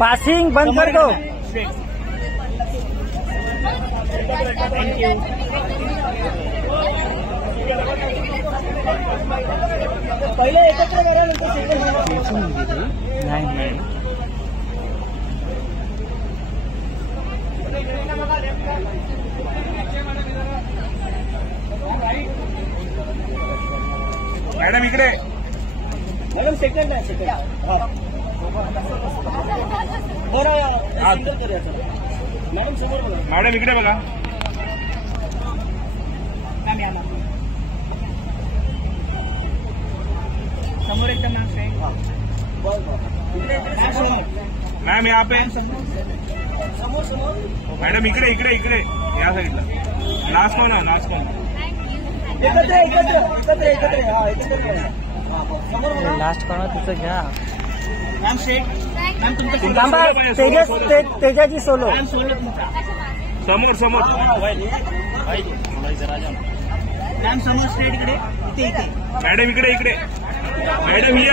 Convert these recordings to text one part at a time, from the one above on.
Passing बंद कर दो। Thank you. पहिले एकत्र करा नंतर नाही मॅडम इकडे। मॅडम सेकंड आहे सेकंड। बरं सिंगल करूया सर। मॅडम समोर बघा। मॅडम इकडे बघा। समोर एकदम मॅम यहाँ पे। समोर समोर मॅडम इकडे इकडे इकडे या साईडला। नाच म्हणा नाच म्हणा। एकत्र एकत्र एकत्र एकत्र हा एकत्र करा। समोर बघा। लास्ट करा तिचं घ्या। मॅम शेक मॅम तुमचं थांबा तेजाची सोलो। मॅम सोलो तुमचा। समोर समोर। मॅम समोर स्ट्रेट इकडे इथे इथे। मॅडम इकडे इकडे। मॅडम या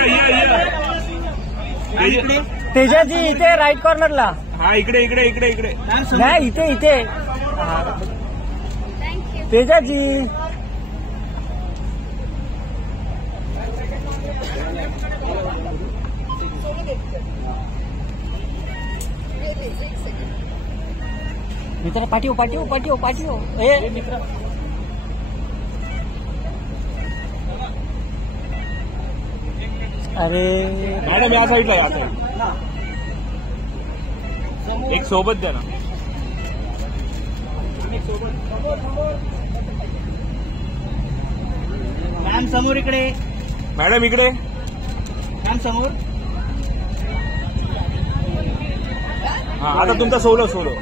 इकडे तेजाजी इथे राईट कॉर्नरला। हा इकडे इकडे इकडे इकडे। मॅम समोर नाही इथे इथे तेजाजी। मित्र पाठीव पाठीव पाठीव पाठीव। ए मित्र अरे मॅडम या साईडला या साईड। एक सोबत द्या ना। मॅम समोर इकडे। मॅडम इकडे। मॅम समोर। हा आता तुमचा सोलो सोलो।